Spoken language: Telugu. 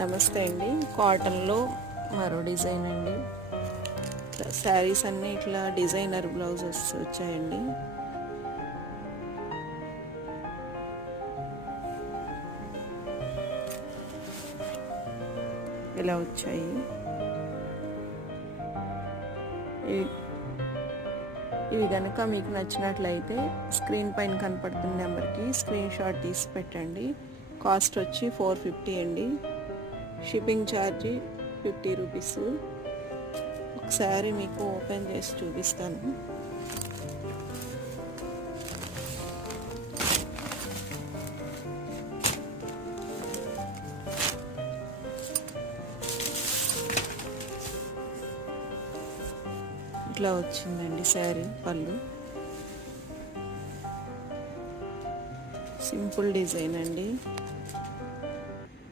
నమస్తే అండి. కాటన్లో మరో డిజైన్ అండి. శారీస్ అన్నీ ఇట్లా డిజైనర్ బ్లౌజెస్ వచ్చాయండి. ఇలా వచ్చాయి. ఇవి కనుక మీకు నచ్చినట్లయితే స్క్రీన్ పైన కనపడుతున్న నెంబర్కి స్క్రీన్ షాట్ తీసి పెట్టండి. కాస్ట్ వచ్చి 450 అండి. Shipping charge 50 rupees. ఒకసారి మీకు ఓపెన్ చేసి చూపిస్తాను. ఇట్లా వచ్చిందండి శారీ పళ్ళు. సింపుల్ డిజైన్ అండి.